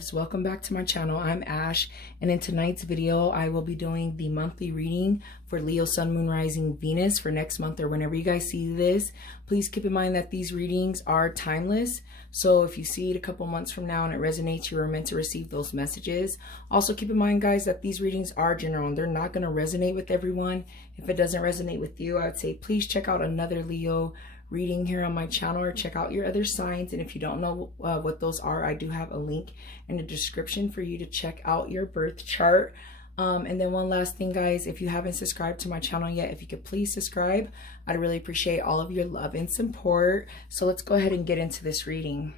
Loves. Welcome back to my channel. I'm Ash, and in tonight's video I will be doing the monthly reading for Leo, Sun, Moon, Rising, Venus for next month or whenever you guys see this. Please keep in mind that these readings are timeless, so if you see it a couple months from now and it resonates, you are meant to receive those messages. Also keep in mind, guys, that these readings are general and they're not going to resonate with everyone. If it doesn't resonate with you, I would say please check out another Leo reading here on my channel, or check out your other signs. And if you don't know what those are, I do have a link in the description for you to check out your birth chart. And then one last thing, guys, if you haven't subscribed to my channel yet, if you could please subscribe, I'd really appreciate all of your love and support. So let's go ahead and get into this reading.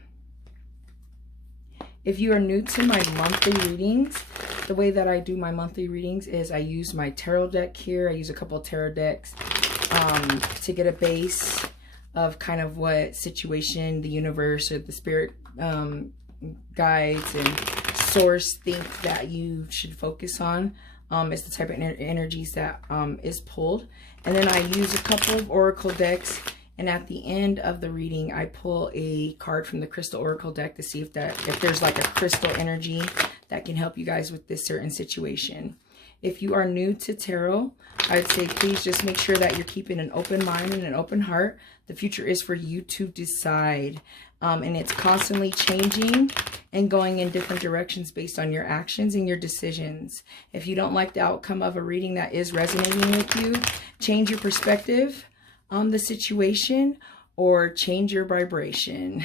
If you are new to my monthly readings, the way that I do my monthly readings is I use my tarot deck here. I use a couple of tarot decks to get a base of kind of what situation the universe or the spirit guides and source think that you should focus on. It's the type of energies that is pulled. And then I use a couple of oracle decks, and at the end of the reading I pull a card from the crystal oracle deck to see if there's like a crystal energy that can help you guys with this certain situation. If you are new to tarot, I'd say please just make sure that you're keeping an open mind and an open heart. The future is for you to decide. And it's constantly changing and going in different directions based on your actions and your decisions. If you don't like the outcome of a reading that is resonating with you, change your perspective on the situation or change your vibration.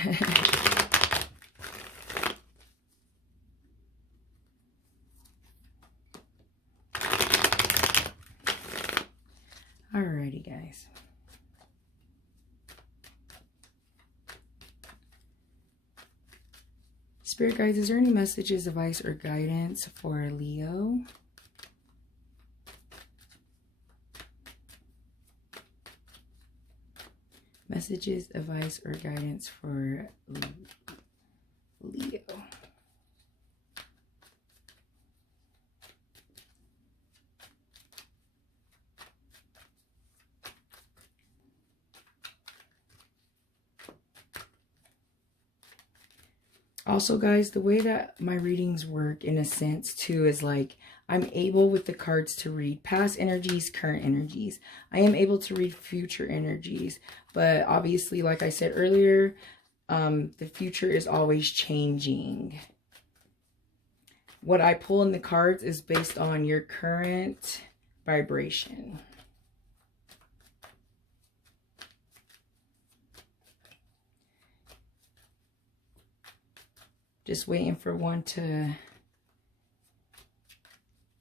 Alrighty, guys. Spirit guides, is there any messages, advice, or guidance for Leo? Messages, advice, or guidance for Leo. Also, guys, the way that my readings work in a sense too is like I'm able with the cards to read past energies, current energies. I am able to read future energies, but obviously, like I said earlier, the future is always changing. What I pull in the cards is based on your current vibration. Just waiting for one to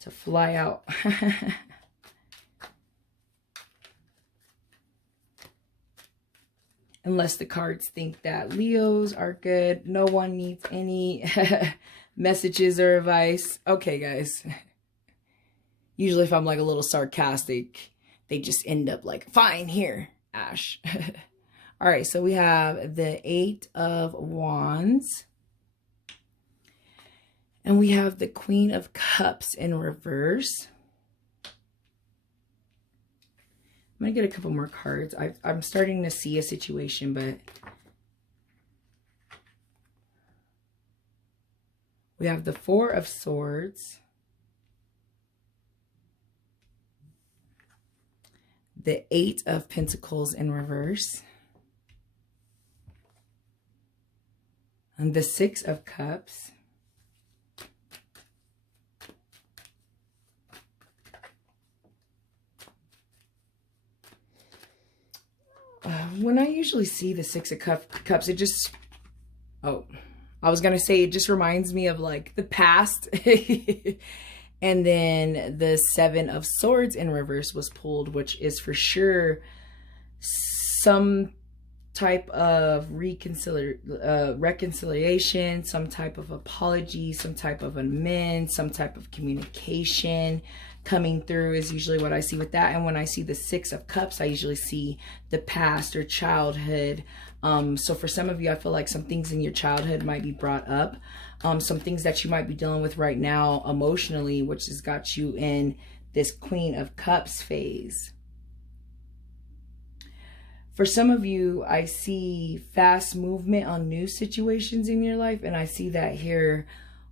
fly out. Unless the cards think that Leos are good. No one needs any messages or advice. Okay, guys. Usually if I'm like a little sarcastic, they just end up like, fine, here, Ash. All right, so we have the 8 of Wands. And we have the Queen of Cups in reverse. I'm going to get a couple more cards. I'm starting to see a situation, but we have the 4 of Swords, the 8 of Pentacles in reverse, and the 6 of Cups. When I usually see the 6 of Cups, it just, I was going to say it just reminds me of like the past. And then the 7 of Swords in reverse was pulled, which is for sure some type of reconciliation, some type of apology, some type of amend, some type of communication coming through is usually what I see with that. And when I see the 6 of Cups, I usually see the past or childhood. So for some of you, I feel like some things in your childhood might be brought up. Some things that you might be dealing with right now emotionally, which has got you in this Queen of Cups phase. For some of you, I see fast movement on new situations in your life, and I see that here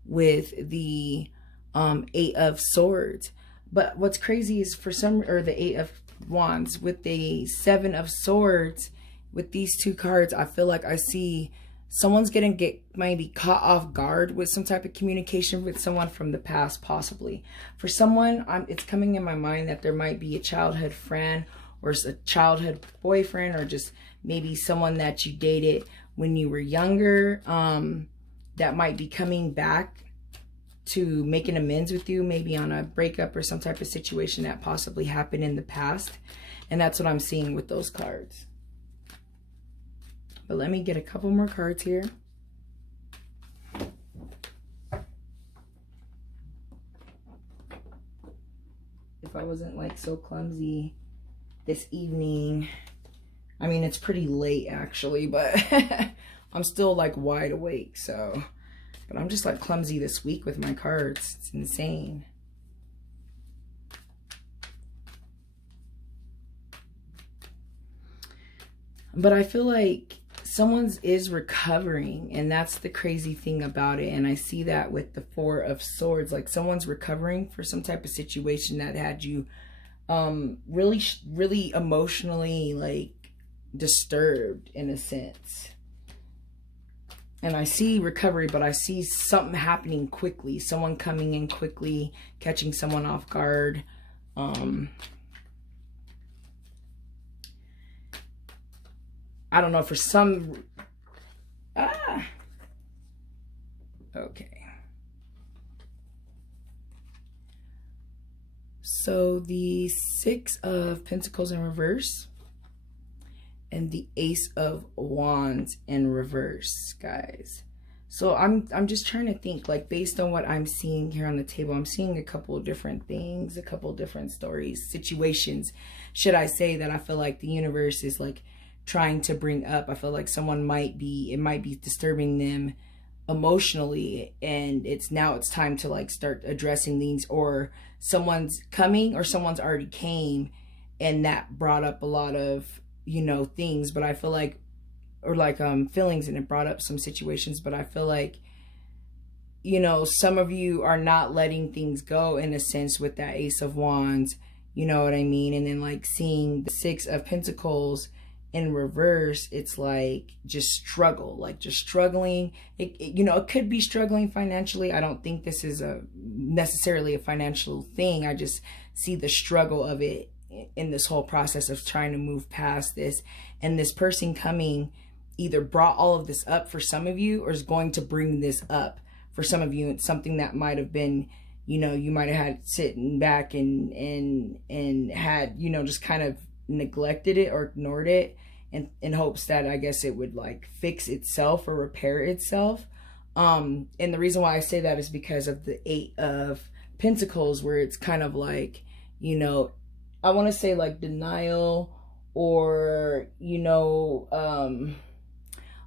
with the 8 of Swords. But what's crazy is or the 8 of Wands with the 7 of Swords, with these two cards, I feel like I see someone's gonna get maybe caught off guard with some type of communication with someone from the past, possibly. For someone, it's coming in my mind that there might be a childhood friend or a childhood boyfriend, or just maybe someone that you dated when you were younger, that might be coming back to make an amends with you, maybe on a breakup or some type of situation that possibly happened in the past. And that's what I'm seeing with those cards. But let me get a couple more cards here. If I wasn't like so clumsy this evening, I mean, it's pretty late actually, but I'm still like wide awake, so. But I'm just like clumsy this week with my cards. It's insane. But I feel like someone's is recovering, and that's the crazy thing about it. And I see that with the 4 of Swords, like someone's recovering for some type of situation that had you really emotionally like disturbed in a sense. And I see recovery, but I see something happening quickly. Someone coming in quickly, catching someone off guard. I don't know, for some... Okay. So the 6 of Pentacles in reverse. And the Ace of Wands in reverse, guys. So I'm just trying to think, like, based on what I'm seeing here on the table, I'm seeing a couple of different things, a couple of different stories, situations, should I say, that I feel like the universe is like trying to bring up. I feel like someone it might be disturbing them emotionally, and it's time to like start addressing these, or someone's coming or someone's already came, and that brought up a lot of, you know, things. But I feel like, or like feelings, and it brought up some situations. But I feel like, you know, some of you are not letting things go in a sense with that Ace of Wands, you know what I mean? And then like seeing the 6 of Pentacles in reverse, it's like just struggle, like just struggling. You know, it could be struggling financially. I don't think this is necessarily a financial thing. I just see the struggle of it in this whole process of trying to move past this. And this person coming either brought all of this up for some of you, or is going to bring this up for some of you. It's something that might have been, you know, you might have had sitting back and had, you know, just kind of neglected it or ignored it in hopes that, I guess, it would like fix itself or repair itself. And the reason why I say that is because of the 8 of Pentacles, where it's kind of like, you know, I want to say like denial, or, you know,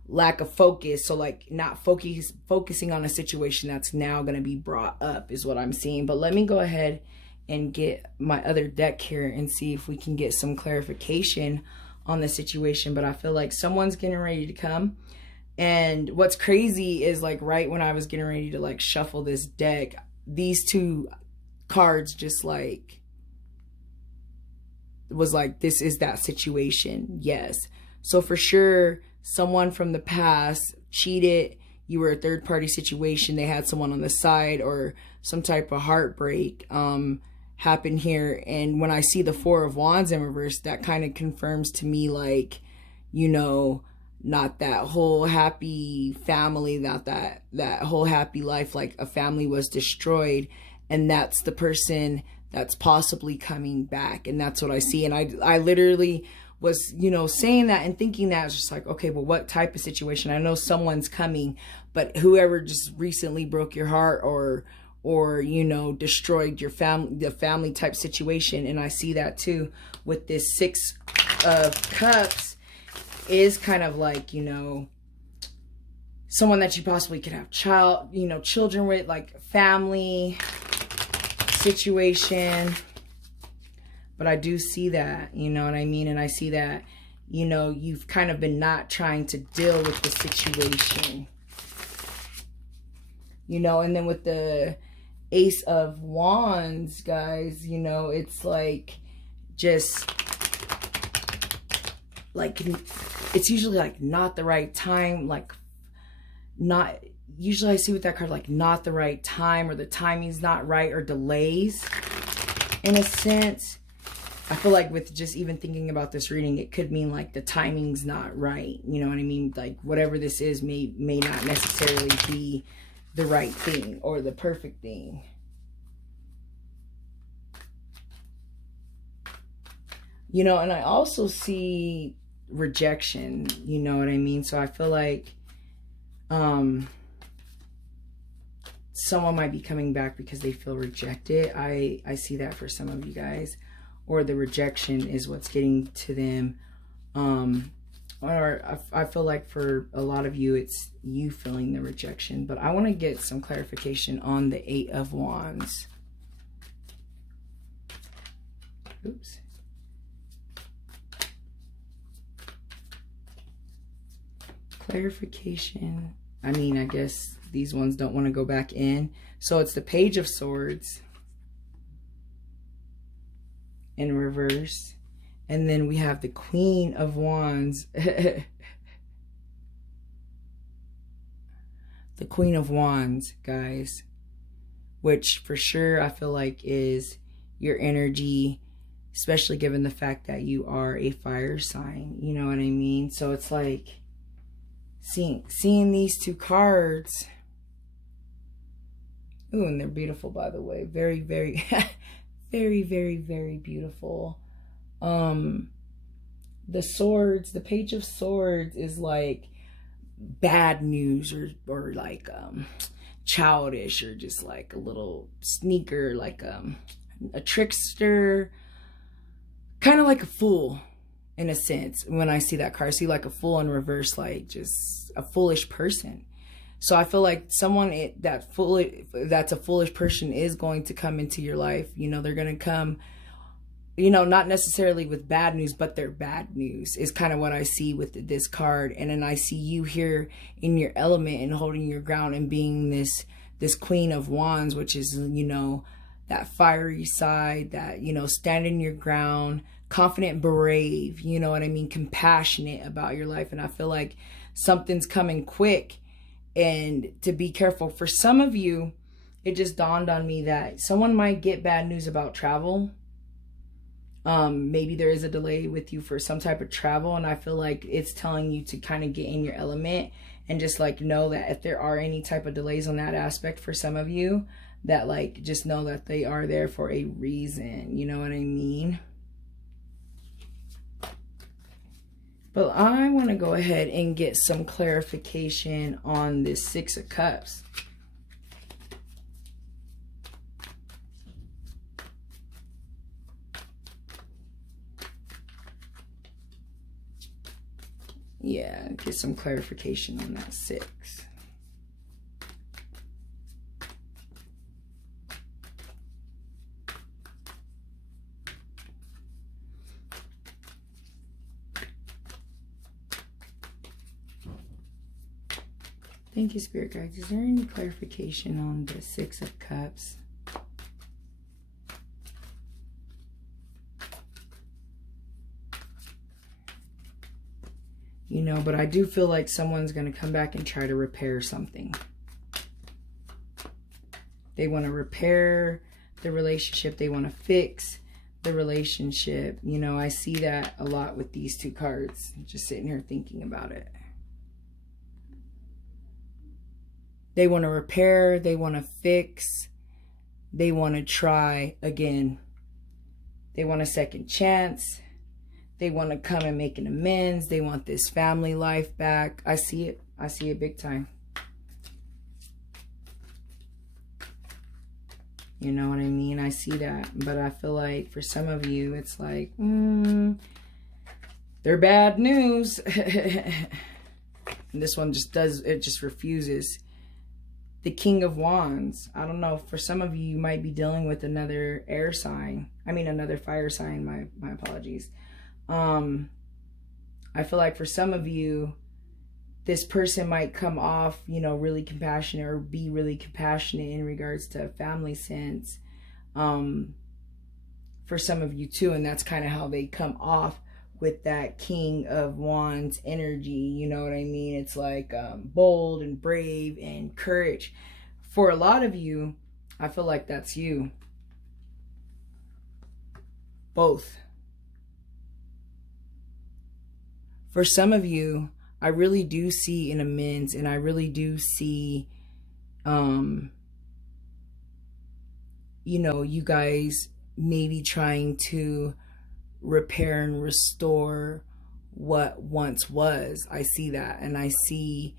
lack of focus. So like not focusing on a situation that's now going to be brought up is what I'm seeing. But let me go ahead and get my other deck here and see if we can get some clarification on the situation. But I feel like someone's getting ready to come. And what's crazy is, like, right when I was getting ready to like shuffle this deck, these two cards just like was like, this is that situation. Yes. So for sure, someone from the past cheated. You were a third party situation. They had someone on the side, or some type of heartbreak happened here. And when I see the 4 of Wands in reverse, that kind of confirms to me, like, you know, not that whole happy family, not that whole happy life, like a family was destroyed, and that's the person that's possibly coming back. And that's what I see. And I literally was, you know, saying that and thinking that, it's just like, okay, well, what type of situation? I know someone's coming, but whoever just recently broke your heart, or you know, destroyed your family, the family type situation. And I see that too with this 6 of Cups, is kind of like, you know, someone that you possibly could have children with, like family situation. But I do see that, you know what I mean? And I see that, you know, you've kind of been not trying to deal with the situation. you know. And then with the Ace of Wands, guys, you know, it's like just like it's usually like not the right time, like not usually I see with that card like not the right time, or the timing's not right, or delays in a sense. I feel like with just even thinking about this reading, it could mean like the timing's not right. You know what I mean? Like whatever this is may not necessarily be the right thing or the perfect thing. You know, and I also see rejection, you know what I mean? So I feel like someone might be coming back because they feel rejected. I see that for some of you guys. Or the rejection is what's getting to them. Or I feel like for a lot of you, it's you feeling the rejection. But I want to get some clarification on the Eight of Wands. Oops. Clarification. I mean, I guess these ones don't want to go back in. So it's the Page of Swords in reverse. And then we have the Queen of Wands. The Queen of Wands, guys. Which for sure I feel like is your energy, especially given the fact that you are a fire sign. You know what I mean? So it's like seeing these two cards. Ooh, and they're beautiful, by the way. Very, very, very, very, very beautiful. The swords, the Page of Swords is like bad news, or like childish, or just like a little sneaker, like a trickster, kind of like a fool in a sense. When I see that card, I see like a fool in reverse, like just a foolish person. So I feel like someone that's a foolish person is going to come into your life. You know, they're going to come, you know, not necessarily with bad news, but they're bad news is kind of what I see with this card. And then I see you here in your element and holding your ground and being this Queen of Wands, which is, you know, that fiery side, that, you know, standing your ground, confident, brave, you know what I mean, compassionate about your life. And I feel like something's coming quick, and to be careful. For some of you, it just dawned on me that someone might get bad news about travel. Maybe there is a delay with you for some type of travel, and I feel like it's telling you to kind of get in your element and just like know that if there are any type of delays on that aspect for some of you, that like just know that they are there for a reason. You know what I mean? But I want to go ahead and get some clarification on this Six of Cups. Yeah, get some clarification on that six. Thank you, Spirit Guides. Is there any clarification on the Six of Cups? You know, but I do feel like someone's going to come back and try to repair something. They want to repair the relationship. They want to fix the relationship. You know, I see that a lot with these two cards. Just sitting here thinking about it. They want to repair, they want to fix, they want to try again. They want a second chance. They want to come and make an amends. They want this family life back. I see it. I see it big time. You know what I mean? I see that. But I feel like for some of you, it's like, they're bad news. And this one just does, it just refuses. The King of Wands. I don't know. For some of you, you might be dealing with another air sign. I mean, another fire sign. My apologies. I feel like for some of you, this person might come off, you know, really compassionate or be really compassionate in regards to a family sense. For some of you too, and that's kind of how they come off with that King of Wands energy, you know what I mean? It's like bold and brave and courage. For a lot of you, I feel like that's you. Both. For some of you, I really do see an amends, and I really do see, you know, you guys maybe trying to repair and restore what once was. I see that, and I see,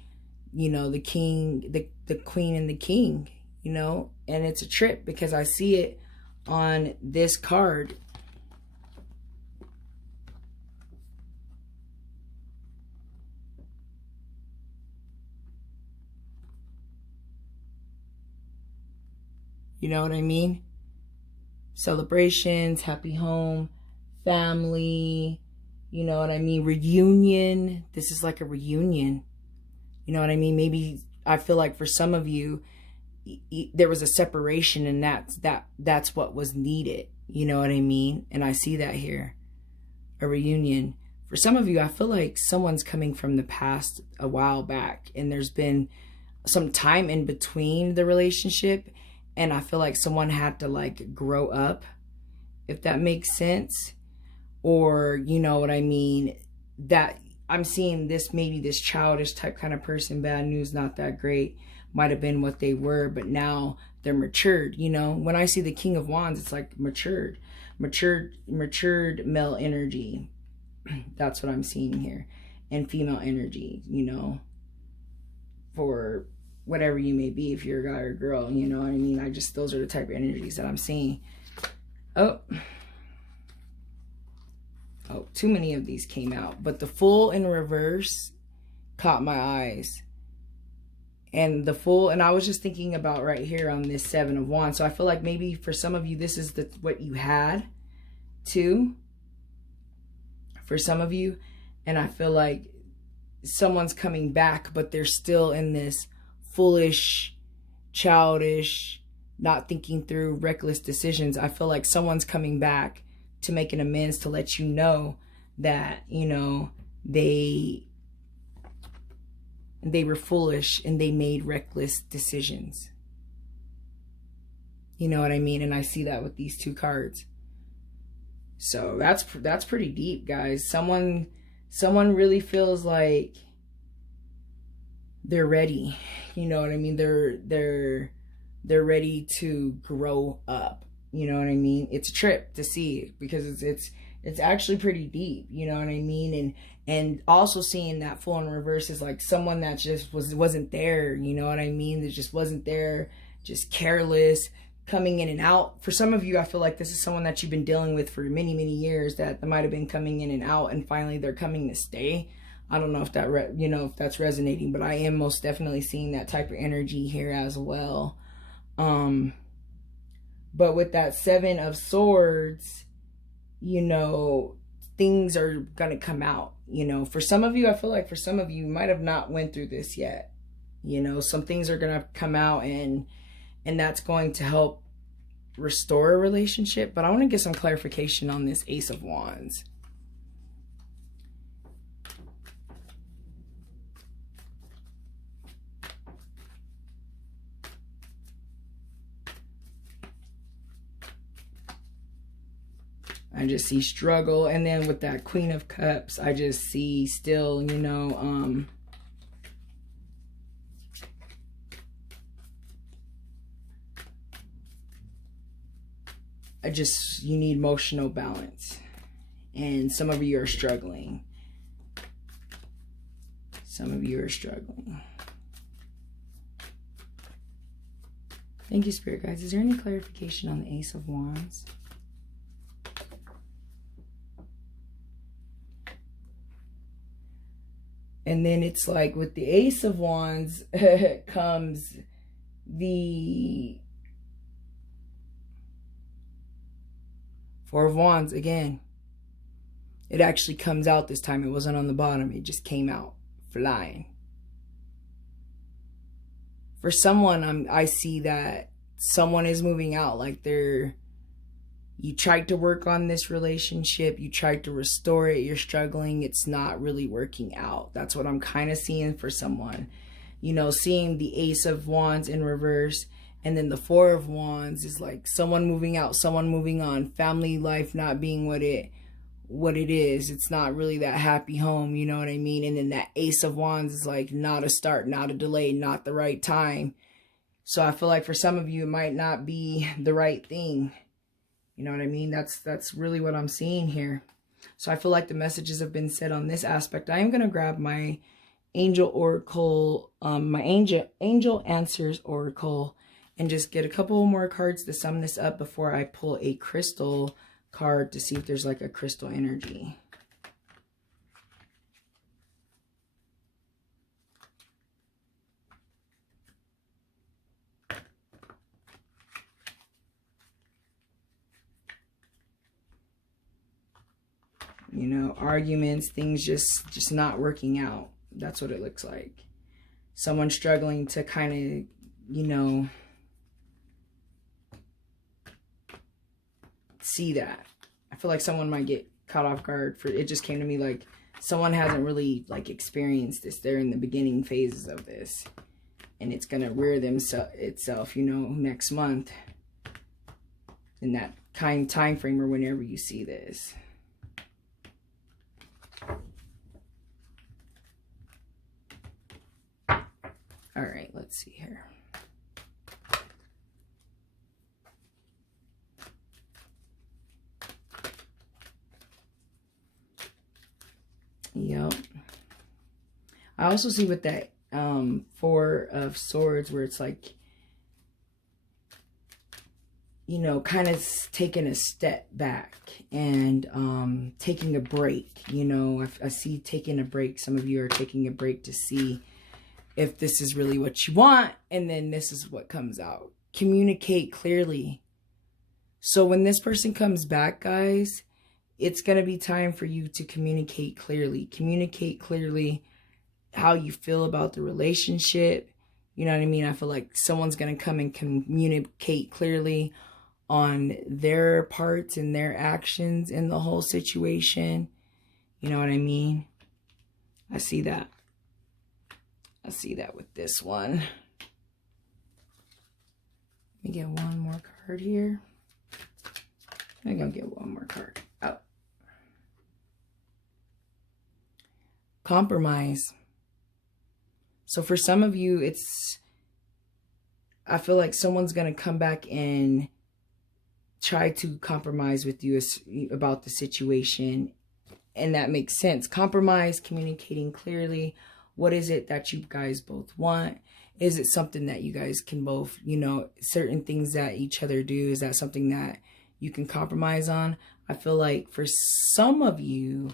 you know, the king, the queen and the king, you know, and it's a trip because I see it on this card. You know what I mean? Celebrations, happy home, family, you know what I mean? Reunion. This is like a reunion. You know what I mean? Maybe I feel like for some of you, there was a separation, and that's what was needed. You know what I mean? And I see that here. A reunion. For some of you, I feel like someone's coming from the past a while back, and there's been some time in between the relationship. And I feel like someone had to like grow up, if that makes sense. Or, you know what I mean? That I'm seeing this, maybe this childish type kind of person, bad news, not that great, might have been what they were, but now they're matured, you know? When I see the King of Wands, it's like matured male energy. That's what I'm seeing here. And female energy, you know, for whatever you may be, if you're a guy or a girl, you know what I mean? Those are the type of energies that I'm seeing. Oh, too many of these came out. But the Fool in reverse caught my eyes. And the Fool, and I was just thinking about right here on this Seven of Wands. So I feel like maybe for some of you, this is what you had too. For some of you. And I feel like someone's coming back, but they're still in this foolish, childish, not thinking through, reckless decisions. I feel like someone's coming back to make an amends, to let you know that, you know, they were foolish and they made reckless decisions. You know what I mean? And I see that with these two cards. So that's pretty deep, guys. Someone really feels like they're ready. You know what I mean? They're ready to grow up. You know what I mean? It's a trip to see, because it's actually pretty deep. You know what I mean? And also seeing that Fool in reverse is like someone that just wasn't there. You know what I mean? That just wasn't there, just careless, coming in and out. For some of you, I feel like this is someone that you've been dealing with for many, many years, that might have been coming in and out, and finally they're coming to stay. I don't know if that, if that's resonating, but I am most definitely seeing that type of energy here as well. But with that Seven of Swords, you know, things are going to come out. You know, for some of you, I feel like for some of you might have not went through this yet. You know, some things are going to come out, and that's going to help restore a relationship. But I want to get some clarification on this Ace of Wands. I just see struggle. And then with that Queen of Cups, I just see still, you know, you need emotional balance. And some of you are struggling. Some of you are struggling. Thank you, Spirit Guides. Is there any clarification on the Ace of Wands? And then it's like with the Ace of Wands comes the Four of Wands again. It actually comes out this time. It wasn't on the bottom. It just came out flying. For someone, I see that someone is moving out. Like you tried to work on this relationship, you tried to restore it, you're struggling, it's not really working out. That's what I'm kind of seeing for someone. You know, seeing the Ace of Wands in reverse, and then the Four of Wands is like someone moving out, someone moving on, family life not being what it is. It's not really that happy home, you know what I mean? And then that Ace of Wands is like not a start, not a delay, not the right time. So I feel like for some of you, it might not be the right thing. You know what I mean? That's really what I'm seeing here. So I feel like the messages have been said on this aspect. I am going to grab my Angel Oracle, my Angel Answers Oracle, and just get a couple more cards to sum this up before I pull a crystal card to see if there's like a crystal energy. You know, arguments, things just not working out. That's what it looks like. Someone struggling to kind of, you know, see that. I feel like someone might get caught off guard. For it just came to me like someone hasn't really like experienced this. They're in the beginning phases of this, and it's gonna rear itself, you know, next month in that kind time frame or whenever you see this. All right, let's see here. Yep. I also see with that Four of Swords where it's like, you know, kind of taking a step back and taking a break. You know, I see taking a break. Some of you are taking a break to see if this is really what you want, and then this is what comes out. Communicate clearly. So when this person comes back, guys, it's going to be time for you to communicate clearly. Communicate clearly how you feel about the relationship. You know what I mean? I feel like someone's going to come and communicate clearly on their parts and their actions in the whole situation. You know what I mean? I see that. I see that with this one. Let me get one more card here. I'm going to get one more card. Oh. Compromise. So for some of you, I feel like someone's going to come back and try to compromise with you about the situation. And that makes sense. Compromise, communicating clearly. What is it that you guys both want? Is it something that you guys can both, you know, certain things that each other do? Is that something that you can compromise on? I feel like for some of you,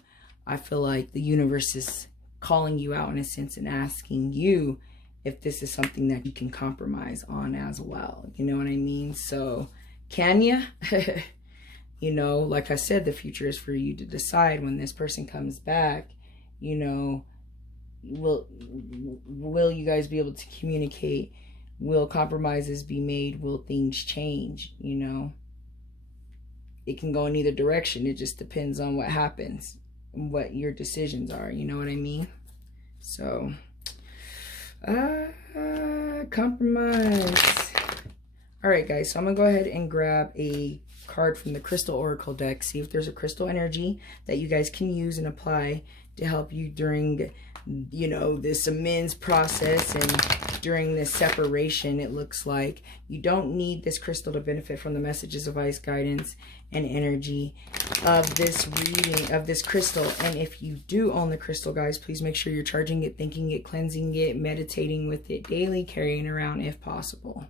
I feel like the universe is calling you out in a sense and asking you if this is something that you can compromise on as well. You know what I mean? So can you? You know, like I said, the future is for you to decide when this person comes back, you know, will you guys be able to communicate? Will compromises be made? Will things change? You know, it can go in either direction. It just depends on what happens and what your decisions are. You know what I mean? So, compromise. All right, guys. So I'm going to go ahead and grab a card from the Crystal Oracle deck. See if there's a crystal energy that you guys can use and apply to help you during, you know, this amends process and during this separation. It looks like you don't need this crystal to benefit from the messages, advice, guidance, and energy of this reading, of this crystal. And if you do own the crystal, guys, please make sure you're charging it, thanking it, cleansing it, meditating with it daily, carrying around if possible.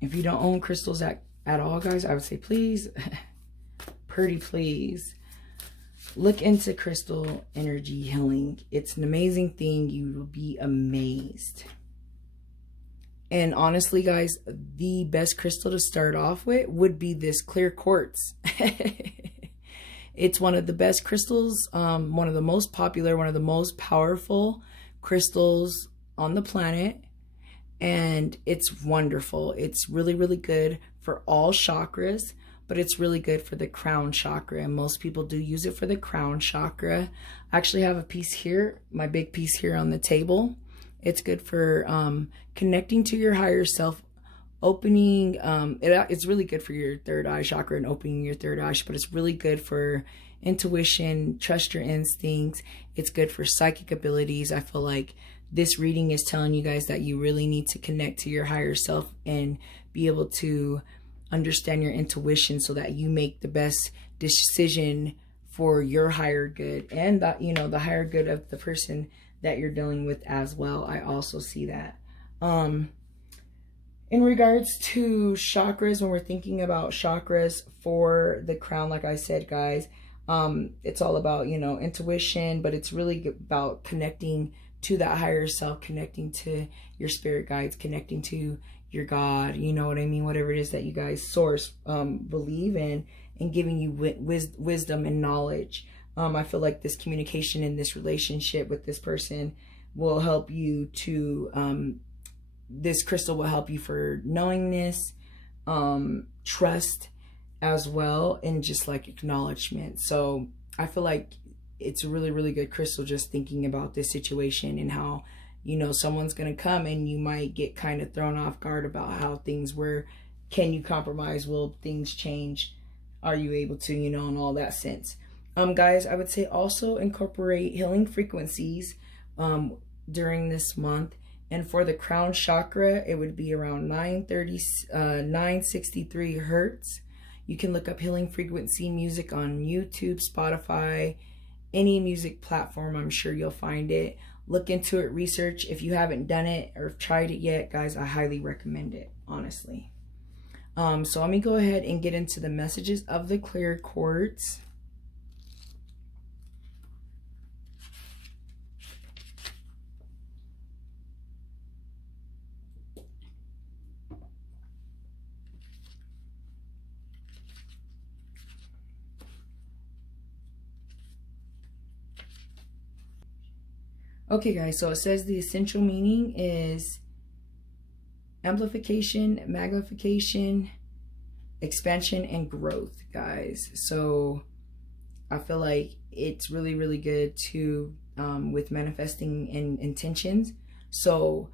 If you don't own crystals at all, guys, I would say please, pretty please, look into crystal energy healing. It's an amazing thing. You will be amazed. And honestly, guys, the best crystal to start off with would be this clear quartz. It's one of the best crystals, one of the most popular, one of the most powerful crystals on the planet. And it's wonderful. It's really, really good for all chakras, but it's really good for the crown chakra. And most people do use it for the crown chakra. I actually have a piece here, my big piece here on the table. It's good for connecting to your higher self, opening, it's really good for your third eye chakra and opening your third eye, but it's really good for intuition, trust your instincts. It's good for psychic abilities. I feel like this reading is telling you guys that you really need to connect to your higher self and be able to understand your intuition so that you make the best decision for your higher good and that, you know, the higher good of the person that you're dealing with as well. I also see that. In regards to chakras, when we're thinking about chakras for the crown, like I said, guys, it's all about, you know, intuition, but it's really about connecting to that higher self, connecting to your spirit guides, connecting to your God, you know what I mean? Whatever it is that you guys source, believe in, and giving you wisdom and knowledge. I feel like this communication in this relationship with this person will help you to, this crystal will help you for knowingness, trust as well, and just like acknowledgement. So I feel like it's a really, really good crystal just thinking about this situation and how, you know, someone's going to come and you might get kind of thrown off guard about how things were. Can you compromise? Will things change? Are you able to, you know, in all that sense? Guys, I would say also incorporate healing frequencies during this month. And for the crown chakra, it would be around 963 hertz. You can look up healing frequency music on YouTube, Spotify, any music platform. I'm sure you'll find it. Look into it, research. If you haven't done it or tried it yet, guys, I highly recommend it, honestly. So let me go ahead and get into the messages of the clear quartz. Okay, guys, so it says the essential meaning is amplification, magnification, expansion, and growth, guys. So I feel like it's really, really good to, with manifesting and intentions. So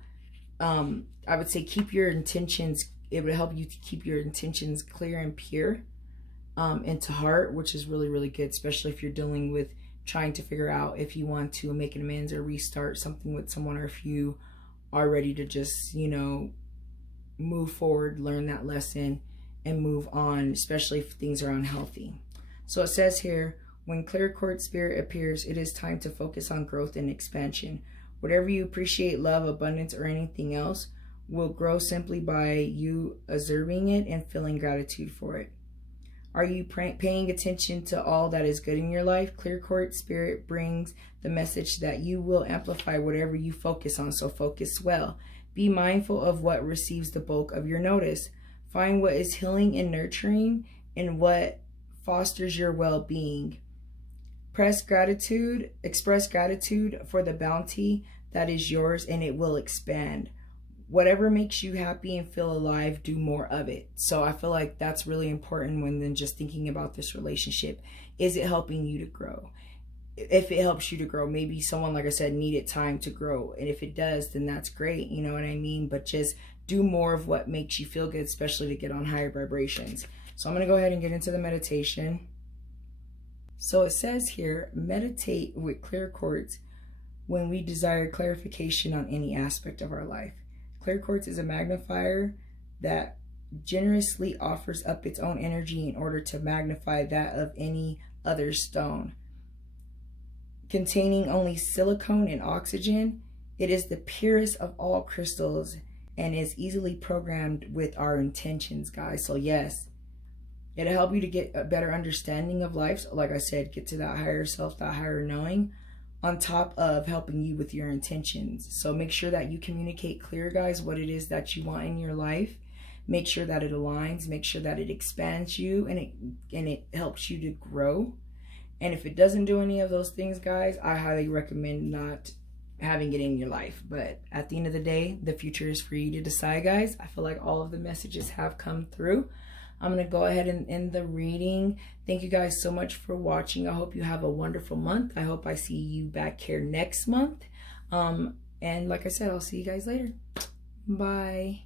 I would say keep your intentions, it would help you to keep your intentions clear and pure into heart, which is really, really good, especially if you're dealing with trying to figure out if you want to make an amends or restart something with someone, or if you are ready to just, you know, move forward, learn that lesson, and move on, especially if things are unhealthy. So it says here, when clear quartz spirit appears, it is time to focus on growth and expansion. Whatever you appreciate, love, abundance, or anything else will grow simply by you observing it and feeling gratitude for it. Are you paying attention to all that is good in your life? Clear quartz spirit brings the message that you will amplify whatever you focus on, so focus well. Be mindful of what receives the bulk of your notice. Find what is healing and nurturing and what fosters your well-being. Express gratitude for the bounty that is yours, and it will expand. Whatever makes you happy and feel alive, do more of it. So I feel like that's really important when then just thinking about this relationship. Is it helping you to grow? If it helps you to grow, maybe someone, like I said, needed time to grow. And if it does, then that's great. You know what I mean? But just do more of what makes you feel good, especially to get on higher vibrations. So I'm going to go ahead and get into the meditation. So it says here, meditate with clear quartz when we desire clarification on any aspect of our life. Clear quartz is a magnifier that generously offers up its own energy in order to magnify that of any other stone. Containing only silicone and oxygen, it is the purest of all crystals and is easily programmed with our intentions, guys. So yes, it'll help you to get a better understanding of life. So like I said, get to that higher self, that higher knowing, on top of helping you with your intentions. So make sure that you communicate clear, guys, what it is that you want in your life. Make sure that it aligns, make sure that it expands you and it helps you to grow. And if it doesn't do any of those things, guys, I highly recommend not having it in your life. But at the end of the day, the future is for you to decide, guys. I feel like all of the messages have come through. I'm going to go ahead and end the reading. Thank you guys so much for watching. I hope you have a wonderful month. I hope I see you back here next month. And like I said, I'll see you guys later. Bye.